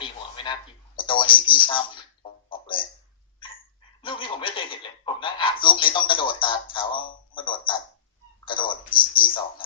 ตีหัวไม่น่าตีแต่ตัวนี้พี่ช่ำผมบอกเลย รูปนี้ผมไม่เคยเห็นเลย ผมนั่งอ่านลูกนี้ต้องกระโดดตัดเขากระโดดตัด กระโดด e e สองนะ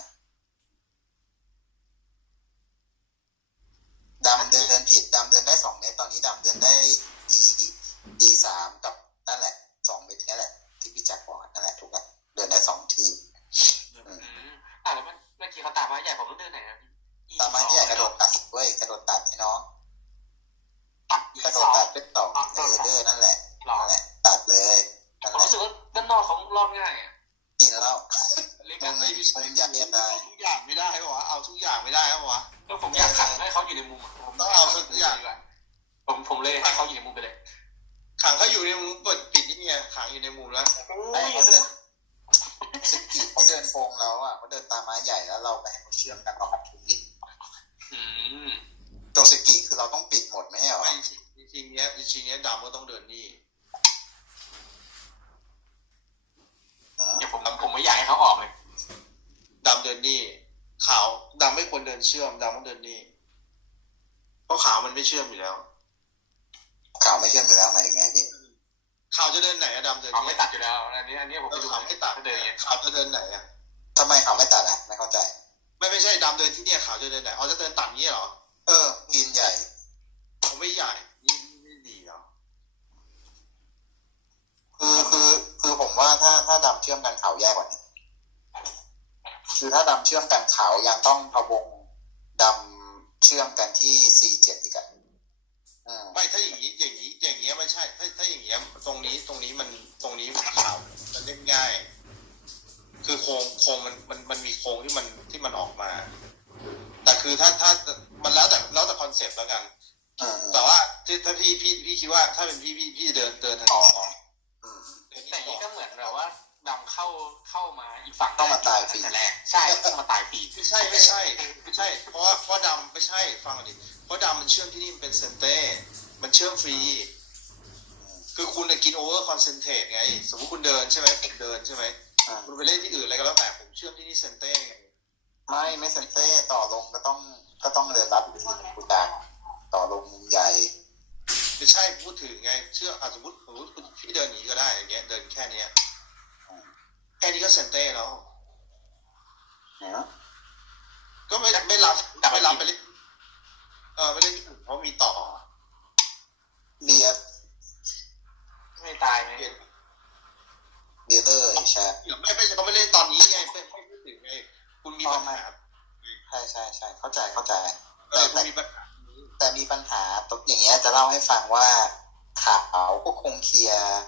ดำเดินนี่ขาวดำไม่ควรเดินเชื่อมดำต้องเดินนี่เพราะขาวมันไม่เชื่อมอยู่แล้วข่าวไม่เชื่อมอยู่แล้วหมายถึงไงพี่ขาวจะเดินไหนอะดำเดินเขาไม่ตัดอยู่แล้วอันนี้อันนี้ผมเอไม่อดูขาวไม่ตัดเขาเดินอย่างเงี้ยขาวจะเดินไหนอะทำไมเขาไม่ตัดอะไม่เข้าใจ ไม่ไม่ใช่ดำเดินที่เนี่ยขาวจะเดินไหนเอาจะเดินตัดนี้เหรอเออกินใหญ่เขาไม่ใหญ่นี่นี่ไม่ดีเหรอคือคือคือผมว่าถ้าถ้าดำเชื่อมกันเขาแย่กว่านี้ คือถ้าดำเชื่อมกันเขายังต้องพะวงดำเชื่อมกันที่สี่เจ็ดอีกอะอืมไม่ถ้าอย่างนี้อย่างนี้อย่างเงี้ยไม่ใช่ ถ้าถ้าอย่างเงี้ยตรงนี้ตรงนี้มันตรงนี้ขาวมันเล่นง่าย คือโครงโครงมันมันมันมีโครงที่มันที่มันออกมา แต่คือถ้าถ้ามันแล้วแต่แล้วแต่คอนเซปต์แล้วกันอืมแต่ว่าที่ถ้าพี่พี่พี่คิดว่าถ้าเป็นพี่พี่พี่เดินเดินทาง เข้าเข้ามาอีกฝั่งต้องมาตายฟรีแต่แรกใช่ต้องมาตายฟรีไม่ใช่ไม่ใช่ไม่ใช่ เพราะว่าเพราะดำไม่ใช่ฟังก่อนดิเพราะดำมันเชื่อมที่นี่มันเป็นเซนเต้มันเชื่อมฟรี คือคุณน่ะกินโอเวอร์คอนเซนเทรตไง สมมติคุณเดินใช่ไหมผมเดินใช่ไหมอืมคุณไปเล่นที่อื่นอะไรก็แล้วแต่ผมเชื่อมที่นี่เซนเต้ไงไม่ไม่เซนเซ่ต่อลงก็ต้องก็ต้องเดินรับอีกทีหนึงคุณดาต่อลงมุมใหญ่ไม่ใช่พูดถึงไง เชื่ออะสมมติสมมติคุณพี่เดินหนีก็ได้อย่างเงี้ยเดินแค่เนี้ย แค่นี้ก็เซนเต้แล้วเนาะก็ไม่ไม่รับไม่รับไปเล่นเออไปเล่นที่อื่นเพราะมีต่อเบียร์ไม่ตายไหมเปลี่ยนเบียร์เลยใช่เดี๋ยวไม่ไม่ต้องไปเล่นตอนนี้ไงไม่ไม่พูดถึงไงคุณมีปัญหาใช่ใช่ใช่เข้าใจเข้าใจเออคุณมีปัญหาแต่มีปัญหาตรงอย่างเงี้ยจะเล่าให้ฟังว่าขาวก็คงเคลียร์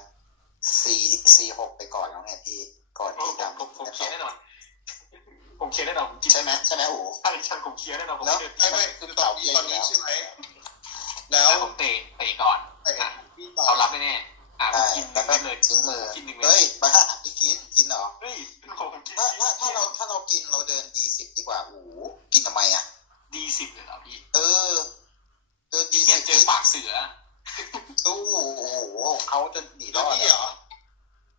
ซีซีหกไปก่อนแล้วไงพี่ ก่อนผมที่ผมดำผมผมเคลียร์แน่นอนผมเคลียร์แน่นอนผมกินใช่ไหมใช่ไหมอู๋ถ้าเป็นฉันผมเคลียร์แน่นอนผมแล้วเดินไม่ไม่คือตอนนี้ตอนนี้ใช่ไหมแล้วแต่ผมเตะเตะก่อนไอ้อะพี่ต่อเขารับแน่ๆอะผมใช่กินแล้วก็เลยทิ้งมือกินหนึ่งเฮ้ยบ้าไม่กินกินเหรอเฮ้ยผมกินถ้าถ้าถ้าเราถ้าเรากินเราเดินดีสิบดีกว่าอู๋กินทำไมอะดีสิบเลยเหรอพี่เออเดินดีเกลีสิยบดเจอปากเสือตู้โอ้โหเขาจะหนีรแล้อวดพี่เหรอ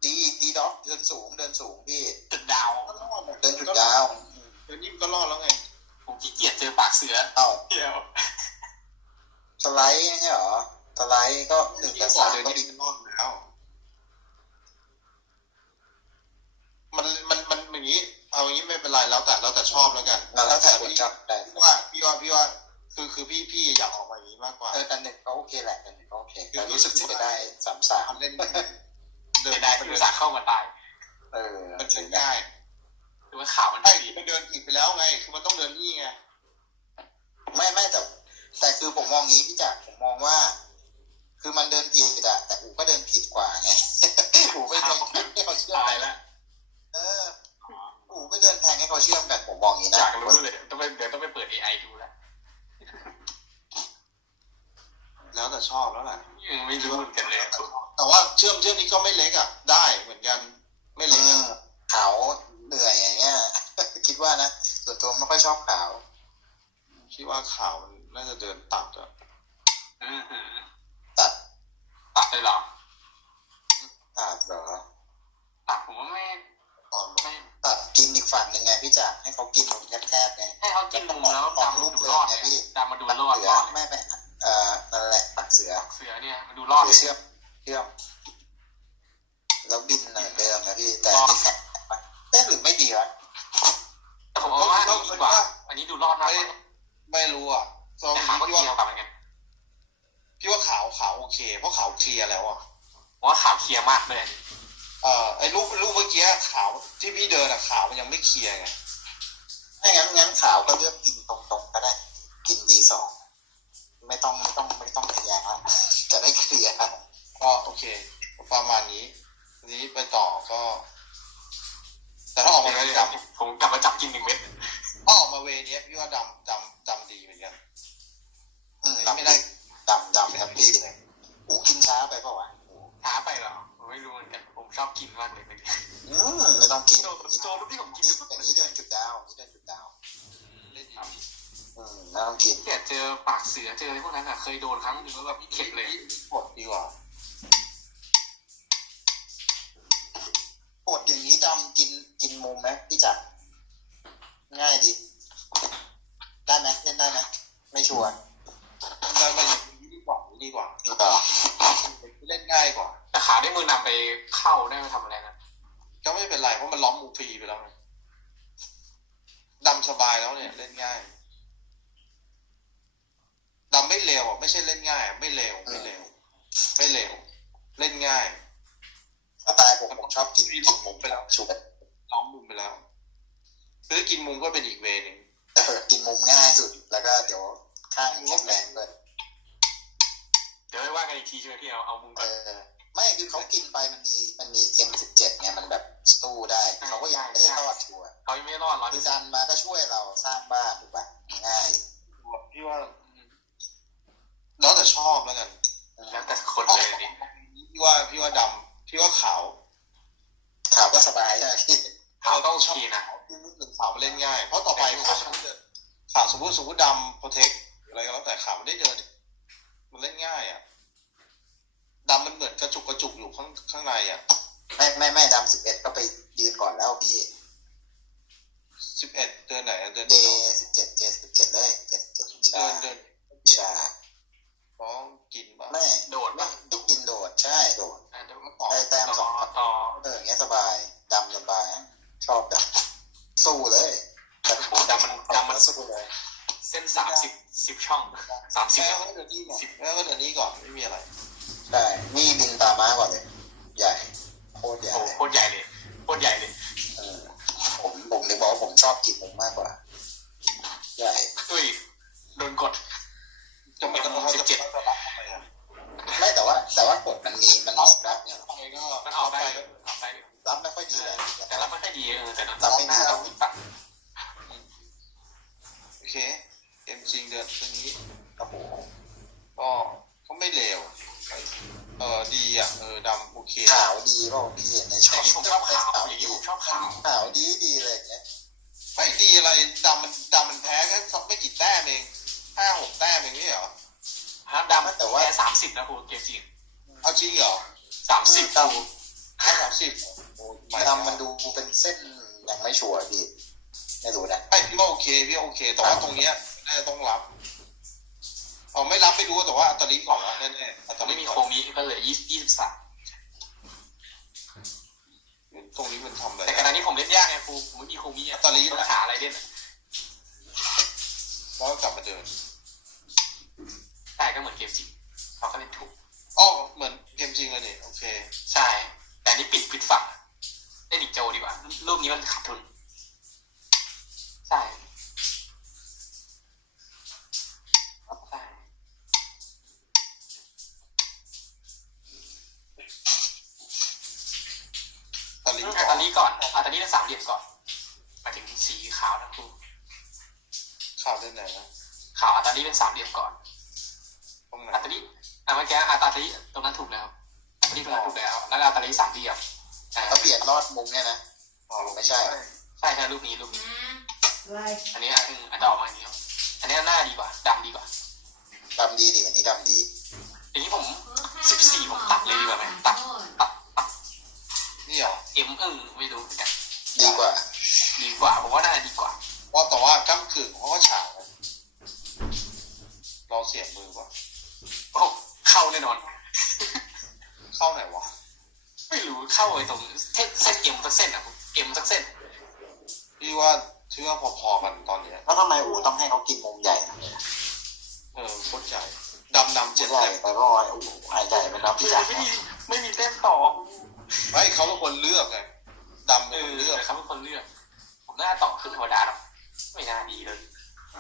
ดีดีดอกเดินสูงเดินสูงพี่จุดดาวเดินจุดยาวเดี๋ยวนี้มันก็รอดแล้วไงผมขี้เกียจเจอปากเสือเอ้าเดียวสไลด์ไม่ใช่เหรอสไลด์ก็หนึ่งพี่กับบอกสามเดี๋ยวก็นี้ดีมันรอดแล้วมันมันมันอย่างนี้ เอาอย่างนี้ไม่เป็นไรแล้วแต่แล้วแต่ชอบแล้วกันแล้วแต่คนชอบแต่พี่ว่าพี่ว่าพี่ว่าคือคือพี่พี่อยากออกมาอย่างนี้มากกว่าเออแต่หนึ่งก็โอเคแหละแต่หนึ่งก็โอเคแต่รู้สึกเสียดายสามสามทำเล่น เดิเดินนได้ที่อุตส่าห์เข้ามาตาย เออมันเดินง่ายคือว่าข่าวมันใช่ดีมันเดินผิดไปแล้วไง คือมันต้องเดินนี่ไง ไม่ไม่แต่ แต่คือผมมองงี้พี่จักรผมมองว่า คือมันเดินผิดอะแต่อูก็เดินผิดกว่าไงอูไปเดินแทงให้เขาเชื่อมตายกันแล้วเอออูไปเดินแทงให้เขาเชื่อมกันผมมองงี้อนะยากรู้เลยต้องไปเดี๋ยวต้องไปเปิด AI ดูแล้ว แล้วแต่ชอบแล้วแหละยังไม่รู้เหมือนกันเลยแต่ว่าเชื่อมเชื่อมนี้ก็ไม่เล็กอะ ได้เหมือนกัน ไม่เอเล็กออะขาวเหนื่อยอย่างเงี้ย คิดว่านะส่วนตัวไม่ค่อยชอบขาวพี่ว่าข่าวมันน่าจะเดินตัดอะอือหือตัดตัดเลยเหรอตัดเหรอตัดผมว่าไม่ก่อนไม่ตัดกินอีกฝั่งหนึ่งไงพี่จักรให้เขากินมุมแคบๆไงให้เขากินมุมแล้วออกดำลูมากดูเลยรอดไงเนี่ยพี่ดำมาดูตัดรอดเหลืรออดไม่ไปเอเอ่อนั่นแหละปักเสือเสือเนี่ยมันดูรอดหรือเชื่อมเชื่อมแล้วบินเหมือนเดิมนะพี่ แต่อันนี่แข็งไปเอ๊ะหรือไม่ดีวะแต่ผมว่าอันนี้ดีกว่า อันนี้ดูรอดมากกว่าไม่รู้อะตรงแต่นี้ขาวก็พี่เกี่ว่ายวกับเหมือนกันพี่ว่าขาวขาวโอเค เพราะขาวเคลียร์แล้วอะผมว่าขาวเคลียร์มากเลยอันนี้เอ่อไอ้รูปรูปเมื่อกี้ขาวที่พี่เดินอะขาวมันยังไม่เคลียร์ไงถ้างั้นงั้นข่าวก็เลือกกินตรงๆก็ได้ กินดีสอง ไม่ต้องไม่ต้องไม่ต้องแยงละจะได้เคลียร์ก็โอเค ประมาณนี้ทีนี้ไปต่อก็ แต่ถ้าออกมาเดี๋ยวเวเดี๋ยวดำผมกลับมาจับกินหนึ่งเม็ดถ้าออกมาเวเนี้ยพี่ว่าดำดำดำดีเหมือนกันอืมไม่ได้ดำดำแฮปปี้เลยอูกินช้าไปเปล่าวะช้าไปเหรอผมไม่รู้เหมือนกันผมชอบกินมากเลยเมื่อกี้อืมไม่ต้องกินโจอย่างนี้โจรูปที่ผมกินอย่างนี้เดินจุดดาวอย่างนี้เดินจุดดาวเล่นดี อืมไม่ต้องกินเนี่ยเจอปากเสือเจออะไรพวกนั้นอะเคยโดนครั้งหนึ่งแล้วแบบเข็ดเลยกดดีกว่าปวดอย่างนี้ดำกินกินมุมไหมพี่จับง่ายดี ได้ไหมเล่นได้ไหมไม่ชัวร์ได้มาอย่างนี้ดีกว่าดีกว่าเหรอเล่นง่ายกว่าแต่ขาได้มือนำไปเข้าได้ไปทำอะไรนะก็ไม่เป็นไรเพราะมันล้อมมูฟรีไปแล้วไงดำสบายแล้วเนี่ยเล่นง่าย ดำไม่เร็วอะไม่ใช่เล่นง่ายอะไม่เร็วไม่เร็วไม่เร็ว เล่นง่ายสไตล์ผมผมชอบกินกินมุมไปแล้วชุบล้อมมุมไปแล้วคือถ้ากินมุมก็เป็นอีกเวนึงเออกินมุมง่ายสุด แล้วก็เดี๋ยวข้างแข็งแรงด้วยเดี๋ยวไว้ว่ากันอีกทีใช่ไหมพี่เอาเอามุมเอก่อนอไม่คือเขากินไปมันมีมันมี M17 เนี่ยมันแบบสู้ได้ เขาก็ยังไม่ได้รอดชัวร์เขายังไม่รอดร้อยเปคืออร์เซ็นดันมาก็ช่วยเราสร้างบ้านถูกปะง่ายพี่ว่า แล้วแต่ชอบแล้วกันแล้วแต่คนเลยดิพี่ว่าพี่ว่าดำพี่ว่าขาวข่าวก็สบายใช่ไหมพี่เขาต้องขีนะที่รู้สึกขาวมันเล่นง่าย เพราะต่อไปขาวสมมติขาวสมมติสมมติดำโปรเทคอะไรก็แล้วแต่ขาวมันได้เดิน มันเล่นง่ายอะดำมันเหมือนกระจุกกระจุกอยู่ข้างข้างในอะไม่ไม่ไม่ดำสิบเอ็ดก็ไปยืนก่อนแล้วพี่สิบเอ็ดเดินไหนอะเดินเจเดินสิบเจ็ดเจสิบเจ็ดเลยเจ็ดเจ็ดใช่เดินใช่ ฟ้องกินบ้างไม่โดดไม่ป่ะไม่กินโดดใช่โดดอะเดี๋ยวต่อได้แต้มสต่อองต่อเอออย่างเงี้ยสบายดำสบายชอบแบบสู้เลยแต่โอ้ดำมันดำมันสู้เลยเส้นสามสิบสิบช่องสามสิบแม่ก็เดินนี่ก่อนแม่ก็เดินนี่ก่อนไม่มีอะไรใช่นี่บินตามม้าก่อนเลย ใหญ่โคตรใหญ่โอ้โคตรใหญ่เลย เอาจริงเหรอสามสิบดแค่สามสิบโอ้ไม่ำดำมันดูเป็นเส้นยังไม่ชัวร์พี่ ไม่รู้นะไม่พี่ว่าโอเคพี่ว่าโอเค แต่ว่าตรงเนี้ยน่าจะต้องรับเอาไม่รับไม่รู้แต่ว่าอัตลิก่อนละแน่ๆอัตตอนลิไม่มีก่โคอนงนี้ก็เหลือยี่ยี่สิบสามตรงนี้มันทำอะไรแต่ขณะนี้ผมเล่นยากไงครูผมไม่มีโคงนี้อะตอนนี้ต้องหาอะไรเล่นแล้วก็กลับมาเดินแต่ก็เหมือนเกมจริงเขาก็เล่นถูก อ๋อเหมือนเกมจริงเลยนี่โอเค ใช่ แต่นี่ปิดปิดฝั่งเล่นอีกโจดีกว่า รูปนี้มันขาดทุน ใช่ใช่อัตลิอัก่อตานลีก่อนอัตาลีเป็นสามเหลี่ยมก่อนหมายถึงสีขาวนะครูข่าวเล่นไหนนะขาวอัตาลีเป็นสามเหลี่ยมก่อนตรงไหนอัตาลีอะ เมื่อกี้อัตาลีตรงนั้นถูกแล้วอัตาลีตรงนั้นถูกแล้วแล้วก็อัตาลีสามเหลี่ยมอ่าเขาเปลี่ยนรอดมุมเนี่ยนะอ๋อลงไม่ใช่ใช่ใช่รูปนี้รูปนี้อะไรอันนี้อันอันดอกมาอย่างนี้อันนี้หน้าดีกว่าดำดีกว่าดำดีดีอันนี้ดำดีอย่างนี้ผมสิบสี่ผมตัดเลยดีกว่าไหมตัดตัดตัดนี่เหรอเอ็มเอิงไม่รู้เหมือนกันดีกว่า ดีกว่าผมว่าน่าจะดีกว่าว่าแต่ว่าก้ามกึ่งเขาก็ฉากนะเราเสียบมือป่ะ เข้าแน่นอน เข้าไหนวะ ไม่รู้เข้าไอ้ตรงเส้นเส้นเอ็มสักเส้นอะเอ็มสักเส้นพี่ว่าชื่อว่าพอๆกันตอนเนี้ยแล้วทำไมอูต้องให้เขากินมุมใหญ่นะเออโคตรใหญ่ดำดำเจ็ดใหญ่แต้มไปเพราะว่าอูหายใจไปแล้วพี่จักรไม่มีไม่มีเต้นต่อไม่เขาเป็นคนเลือกไงดำเอเป็นคนอเลือกเขาเป็นคนเลือก ผมน่าต่อขึ้นธรรมดาหรอกไม่น่าดีเลย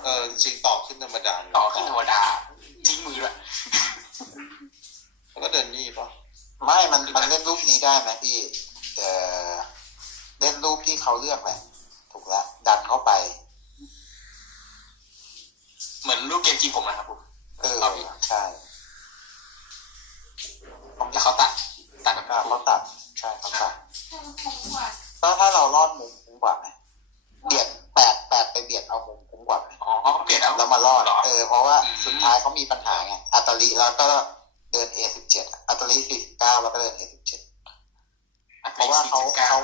เออจริงๆต่อขึ้นธรรมดาต่อขึ้นธรรมดาทิ้งมือด้วย แล้วก็เดินนี่ปะไม่มันมันเล่นรูปนี้ได้ไหมพี่แต่เล่นรูปที่เขาเลือกแหละถูกละดันเข้าไป เหมือนรูปเกมจริงผมนะครับผมเออใช่ผมจะเขาตัดตัดแบบก็เขาตัดใช่เขาตัดก็ถ้าเราลอดมุมคุ้มกว่าไหมเบียดแปดแปดไปเบียดเอามุมคุ้ม กว่าไหมอ๋อเปลี่ยนเอาแล้วมารอดเหรอเออเพราะว่าอืมสุดท้ายเขามีปัญหาไงอัตลิแล้วก็เดิน A17 อัตลิ49แล้วก็เดิน A17 เพราะว่าเขาเขา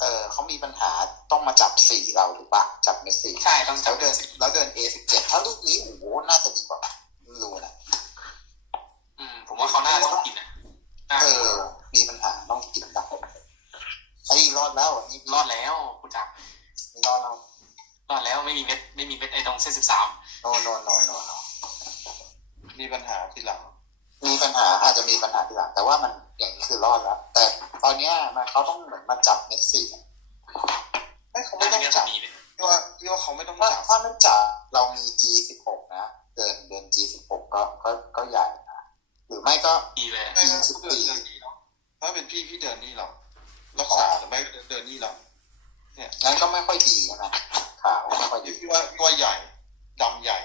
เออเขามีปัญหาต้องมาจับสี่เราถูกปะจับเมสซี่ใช่ต้องแล้วจำเดินแล้วเดิน A17 ถ้าลูกนี้โอ้โหน่าจะดีกว่าไม่รู้นะ อืมผมว่าเขาน่าจะต้องกินอะน่า เออ มีปัญหาต้องกินดับไอ้รอดแล้วอันนี้ รอดแล้วคุณจักร รอดแล้ว รอดแล้วไม่มีเม็ดไม่มีเม็ดไอ้ตรงเส้นสิบสาม โนโนโนโน มีปัญหาทีหลัง มีปัญหาอาจจะมีปัญหาทีหลังแต่ว่ามันอย่างนี้คือรอดแล้ว แต่ตอนเนี้ยมันเขาต้องเหมือนมาจับเมสซี่อะ ไม่เขา ไม่ ไม่ ต้ ต้ อ อง ง จั จั บบ ดีเลย พี่ว่าพี่ว่าเขาไม่ต้อง ถ้า จับ ถ้าไม่จับเรามี G16 นะ เดินเดิน G16 ก็ก็ก็ใหญ่นะหรือไม่ก็ ดีเลย ไม่ถ้าเดินเดินนี่หรอกถ้าเป็นพี่พี่เดินนี่หรอกรักษาแต่ไม่เดินเดินนี่หรอก งั้นก็ไม่ค่อยดีใช่ไหมขาวไม่ค่อยดีพี่ว่าพี่ว่าใหญ่ดำใหญ่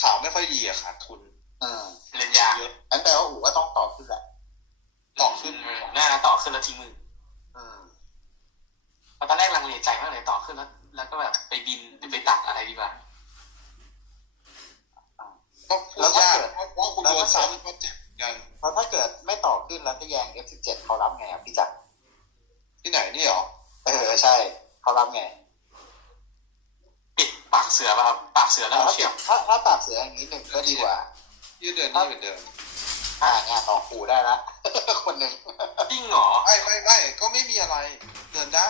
ขาวไม่ค่อยดีอะขาดทุนอืมเล่นยากเยอะงั้นแปลว่าอู๋ก็ต้องต่อขึ้นแหละต่อขึ้นหน้าต่อขึ้นแล้วทิ้งมืออืมเพราะตอนแรกลังเลใจมากเลยต่อขึ้นแล้ว แล้วก็แบบไปบินหรือไปตัดอะไรดีกว่าก็พูดยากเพราะเพราะคุณโดนซ้ำก็เจ็บเหมือนกันแล้วถ้าเกิดไม่ต่อขึ้นแล้วจะแยง F17 เขารับไงอะพี่จักรที่ไหนนี่หรอ เออใช่ เขารับไง ปิดปากเสือป่ะครับปากเสือแล้วถ้าเชื่อมถ้าถ้าปากเสืออย่างนี้หนึ่งก็ดีกว่าที่เดินนี่เหมือนเดิมอ่าเนี่ยต่อคูได้ละคนหนึ่งจริงเหรอไม่ไม่ไม่ก็ไม่มีอะไร เดินได้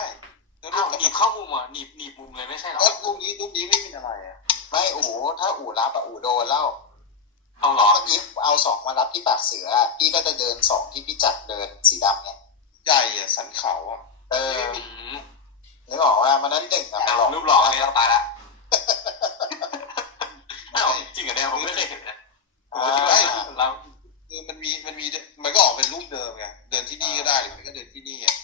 แล้วลูอ้าวกหนีบเข้ามุมอะหนีบหนีบมุมเลยไม่ใช่เหรอก็ลูกนี้ลูกนี้ไม่มีอะไรอะไม่อู๋ถ้าอู๋รับอะอู๋โดนแล้วเอาเหรอเมื่อกี้เอาสองมารับที่ปากเสือพี่ก็จะเดินสองที่พี่จักรเดินสีดำเนี่ยใหญ่อะสันเขาอะเอออืมนึกออกว่ามันนั้นหนึ่งอะมันหลอกรูปหล่อเนี่ยตายละ อ้าวจริงเหรอเนี่ยผมไม่เคยเห็นนะผมก็คิดว่าเราคือมันมีมันมีมันก็ออกเป็นรูปเดิมไงเดินที่นี่ก็ได้หรือไม่ก็เดินที่นี่อะ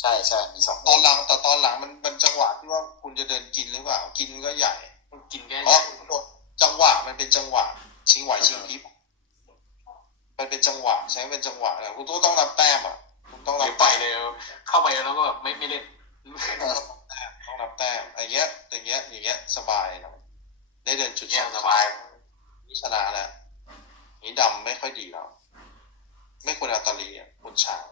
ใช่ใช่มีสองตอนหลังแต่ตอนหลังมันมันจังหวะที่ว่าคุณจะเดินกินหรือเปล่า กินก็ใหญ่กินแค่เพราะคุณโดนจังหวะมันเป็นจังหวะชิงไหวชิงพริบมันเป็นจังหวะใช้เป็นจังหวะเนี่ยคุณต้องต้องรับแต้มอะคุณต้องรับเดี๋ยวไปแต้มเลยเข้าไปแล้วก็แบบไม่ไม่เล่น ต้องรับแต้มอย่างเงี้ยอย่างเงี้ยอย่างเงี้ยสบายหน่อยได้เดินจุดเนี่ยสบายนี่ชนะแล้วนี่ดำไม่ค่อยดีแล้ว ไม่ควรเอาตอรีอะคุณช้าง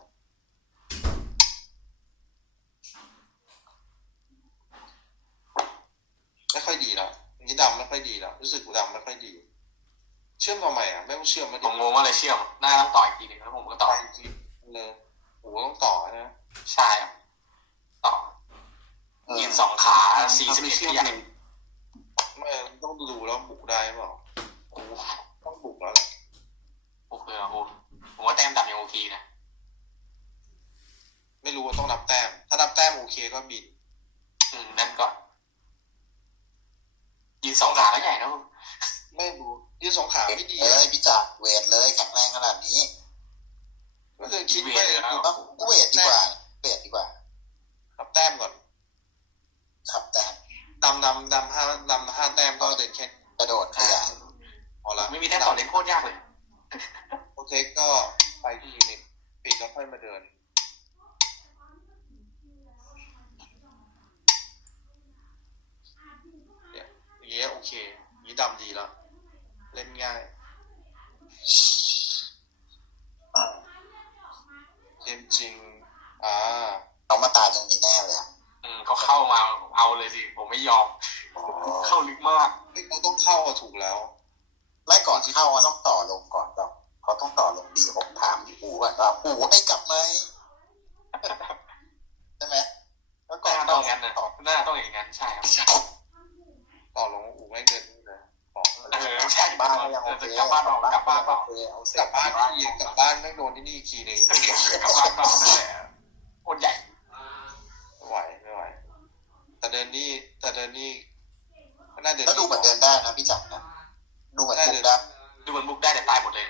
ไม่ค่อยดีแล้วนี่ดำไม่ค่อยดีแล้วรู้สึกดำไม่ค่อยดี เชื่อมทำไมอะไม่ต้องเชื่อมไม่ผได้มงงว่าเลยเชื่อมหน้าต้องต่ออีกทีหนึ่งแล้วผมก็ต่ต่อออีกทีเลยโอ้โหต้องต่อนะใช่ครับต่อ ยืนสองขาสี่สิบเอ็ดขยันไม่ต้องดูแล้วบุกได้เปล่าโอ้โหต้องบุกแล้วแหละโอเคโอ้โหผมว่าแต้มต่ำยังโอเคนะ ไม่รู้ว่าต้องนับแต้ม ถ้านับแต้มโอเคก็บินอืมนั่นก่อนยืนสองขาก็ใหญ่นะไม่รู้ยืนสองขาไม่ดีเอ้ยพี่จักรเวทเลยแข็งแรงขนาดนี้ก็เลยคิดไม่ต้องเวทดีกว่าเวทดีกว่านับแต้มก่อน ครับแต่ดำดำดำห้าดำห้าแต้มก็เดินแค่กระโดดขยายพอละไม่มีแต้มต่อเล่นโคตรยากเลยโปรเทคก็ไปที่นิกปิดแล้วค่อยมาเดินเนี่ยอย่างเงี้ยโอเคอย่างนี้ดำดีแล้วเล่นง่ายอืมเกมจริงอ่าเขามาตายตรงนี้แน่เลยอะ อืมเขาเข้ามาเอาเลยสิผมไม่ยอม เข้าลึกมากเฮ้ยเขาต้องเข้าอะถูกแล้วไม่ก่อนเข้าอะต้องต่อลงก่อนก่อนเขาต้องต่อลงดีผมถามปู่ก่อนว่าปู่ให้กลับไหมใช่ไหมแล้วหก่อนน้าต้องอย่างนั้นนะต่อหน้าต้องอย่างนั้นใช่ครับต่อลงอู่แม่งเดินนี่เลยบอกเออใช่บ้าบ้านนก็ยังโอเคกลับบ้านออกกลับบ้านออกโอเคเอาเสกร็ลัจบบ้านที่กลับบ้านแม่งโดนที่นี่อีกทีหนึ่งกลับบ้านออกนั่นแหละโคตรใหญ่ ไม่ไหวไม่ไหว แต่ เดินนี่แต่เดินนี่ก็น่าเดินก็ดูเหมือนเดินได้นะพี่จักรนะดูเหมือนบุกได้ดูเหมือนบุกได้แต่ตายหมดเลย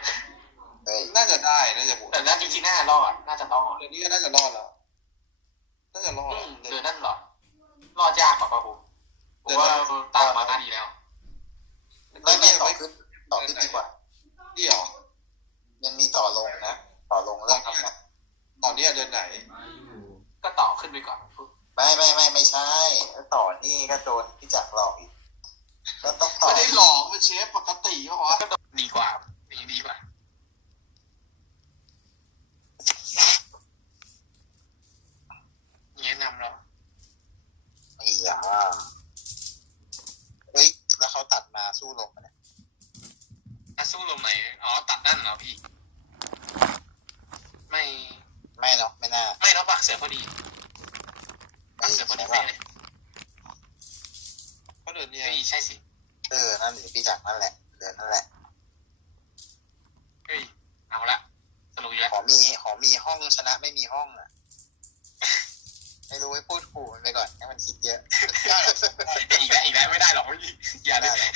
เฮ้ยน่าจะได้น่าจะบุกแต่น่าจริงๆน่ารอดน่าจะรอดเดินนี่ก็น่าจะรอดแล้วน่าจะรอดอืแล้วมเดิเดือนนนั่นหรอรอดยากกว่าปะบุผมว่าตามมาดีแล้วไม่ไม่ต่อขึ้นต่อขึ้นดีกว่าเดี่ยวยังมีต่อลงนะ ต่อลงเรื่องทำนะตอนนี้เดินไหน ก็ต่อขึ้นไปก่อน ไม่ไม่ไม่ไม่ใช่แล้วต่อนี่ก็โดนพี่จักรหลอกอีกก็ต้องต่อไม่ได้หลอกเป็นเชฟปกติเหรอวะดีกว่าดีดีกว่าแนะนำเราไอ้ยาเฮ้ยแล้วเขาตัดมาสู้ลงมาเนี่ยอะสู้ลมไหนอ๋อตัดนั่นเหรอพี่ ไม่ไม่เนาะไม่น่า ไม่เราปากเสือพอดีปาก เสือพอดีไม่เลยเขาเดินเนี่ยเฮ้ยใช่สิเออ นั่นสิพี่จักรนั่นแหละ เดินนั่นแหละ เฮ้ยเอาละสรุปอยู่แล้วขอมีขอมีห้องชนะไม่มีห้องอะ ไม่รู้ให้พูดขู่มันไปก่อนให้มันคิดเยอะได้เหรออีกแล้วอีกแล้วไม่ได้หรอกอย่าเลได้ย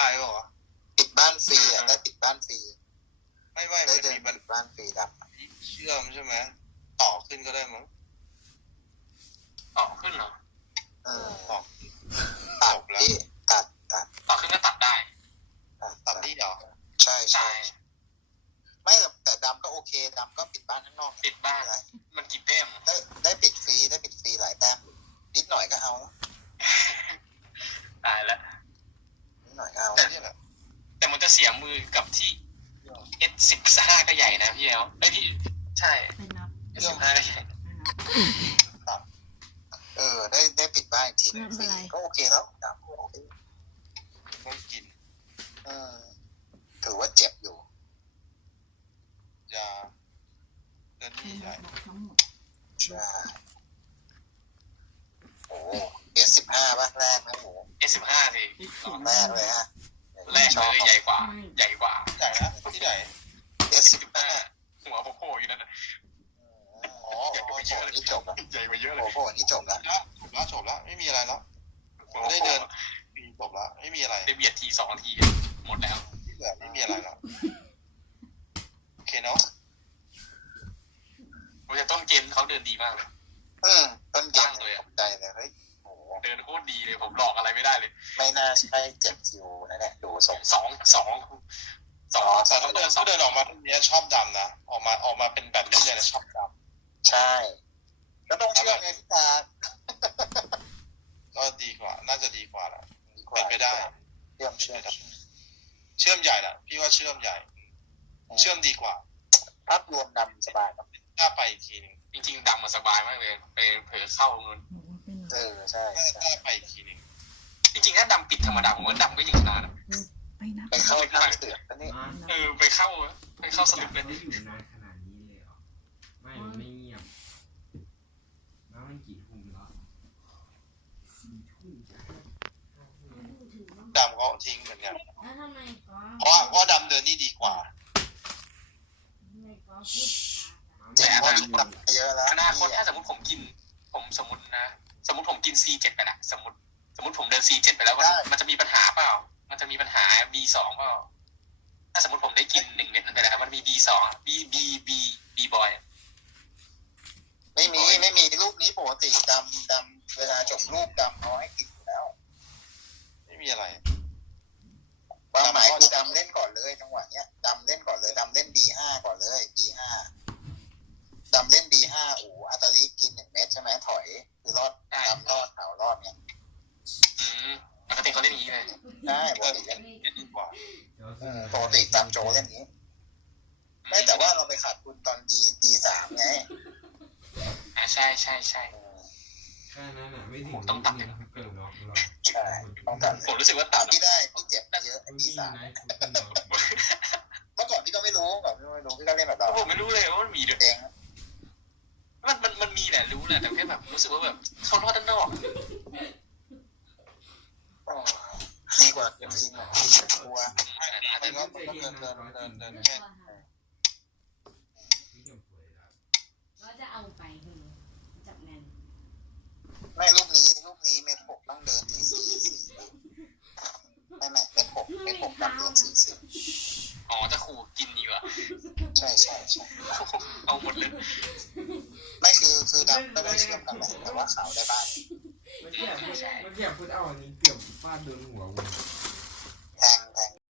ไม่ได้เปล่าวะปิดบ้านฟรีอะได้ปิดบ้านฟรีไม่ไม่ได้มันเดินมีมันปิดบ้านฟรีดเชื่อมใช่ไหมต่อขึ้นก็ได้มั้งต่อขึ้นเหรอำเออต่อตัดจบแล้วพี่ตัดตัดต่อขึ้นก็ตัดได้ตัดตัดนี่เหรอใช่ใช่ใช่ไม่แต่แต่ดำก็โอเคดำก็ปิดบ้านข้างนอกปิดบ้านได้มันกี่แต้มได้ได้ปิดฟรีได้ปิดฟรีหลายแต้มอยู่นิดหน่อยก็เอานะตายแล้วนิด หน่อยก็เอาแต่เนี่ยแหละแต่มันจะเสียมือกับที่ S สิบห้าก็ใหญ่นะพี่เอลไอ้ยพี่ใช่ไปนับ S สิบห้าก็ใหญ่ไปนับเออได้ได้ปิดบ้านอีกทีหนึงไม่เป็นไร ก็โอเคแล้วดำก็โอเคต้องกิน อืมถือว่าเจ็บอยู่ ยาเดิน ไป นี่ให นั ญ่ บบอกทั้งหมด ใช่โอ้เอสสิบห้าป่ะแรกนะหมู S สิบห้าสิ อีกเขียน แรกเลยฮะ แรกเลยใหญ่กว่า ใหญ่กว่าที่ไหนนะที่ไหนเอสสิบห้าหัวโผล่อยู่นั่นน่ะอ๋อโอ้โหนี่จบแล้วใหญ่กว่าเยอะเลโอ้ยโหนี่จบแล้วแล้วจบแล้วจบแล้วไม่มีอะไรแล้วหัวได้โผเดิล่นปีจบแล้วไม่มีอะไรได้เบียดทีสองทีหมดแล้วที่เหลือไม่มีอะไรแล้วโอเคเนาะผมจะต้นเกมเขาเดินดีมากเลยอืมต้นเกมเลยตกใจเลยเฮ้ยโอ้โห เดินโคตรดีเลยผมหลอกอะไรไม่ได้เลย ไม่น่าใช่เจ็บคิวนะเนี่ยดูทรงสองสองสองแต่ถ้าเดินถ้าเดินออกมาตรงนี้ชอบดำนะออกมาออกมาเป็นแบบนี้เลยนะชอบดใช่ก็ต้องเชื่อไงพี่ตาำก็ดีกว่า น่าจะดีกว่าแหละดีกว่าเป็นไปได้เชื่อมเชื่อมเชื่อมใหญ่แหละพี่ว่าเชื่อมใหญ่ เชื่อมดีกว่าภาพรวมดำสบายครับกล้าไปอีกทีหนึงจริงๆดำมันสบายมากเลยไปเผลอเข้าเงินบอกว่าไปนับ เออใช่กล้าใช่กล้าไปอีกทีหนึงจริงๆถ้าดำปิดธรรมดาผมว่าดำก็ยังชนะนะไปนับไปเข้าข้างเสือกกันนี่เออไปเข้าไปเข้าสลิปเลยไม่อยู่นานขนาดนี้เลยเหรอไม่มันไม่เงียบแล้วมันกี่ทุ่มแล้วสี่ทุ่มจะห้าห้าทุ่มดำก็ทิ้งเหมือนกันแล้วทำไมก็เพราะว่าเพราะว่าดำเดินนี่ดีกว่าไม่ก็พูดเจ็บเพราะชุดดำเยอะแล้วอนาคตถ้าสมมติผมกิน ผมสมมตินะ สมมติผมกิน C7 ไปละสมมติสมมติผมเดิน C7 ไปแล้วมันมันจะมีปัญหาเปล่า มันจะมีปัญหา B2 เปล่าถ้าสมมติผมได้กินหนึ่งเม็ดนั้นไปแล้วมันมี B2 B B B B boy ไม่มีไม่มีรูปนี้ปกติดำดำ ด้วยเองมันมันมันมีแหละรู้แหละแต่แค่แบบรู้สึกว่าแบบเขารอดด้านนอกดีกว่าเดิมจริงอะกลัวอาจจะมันก็มันก็เดินเดินเดินเดินแค่ไม่จำเป็นแล้วเราจะเอาไปคือจับแน่นไม่รูปนี้รูปนี้เม็ดหกต้องเดินที่สี่สี่ไม่ไม่เม็ดหกเม็ดหกดำเดินสี่สี่ อ๋อจะขู่กินดีกว่าใช่ใช่ใช่เอาหมดเลยไม่คือคือดำก็ได้เชื่อมกันแหละแต่ว่าขาวได้บ้างเมื่อกี้เมื่อกี้พูดเอาอันนี้เกือบฟาดโดนหัวกู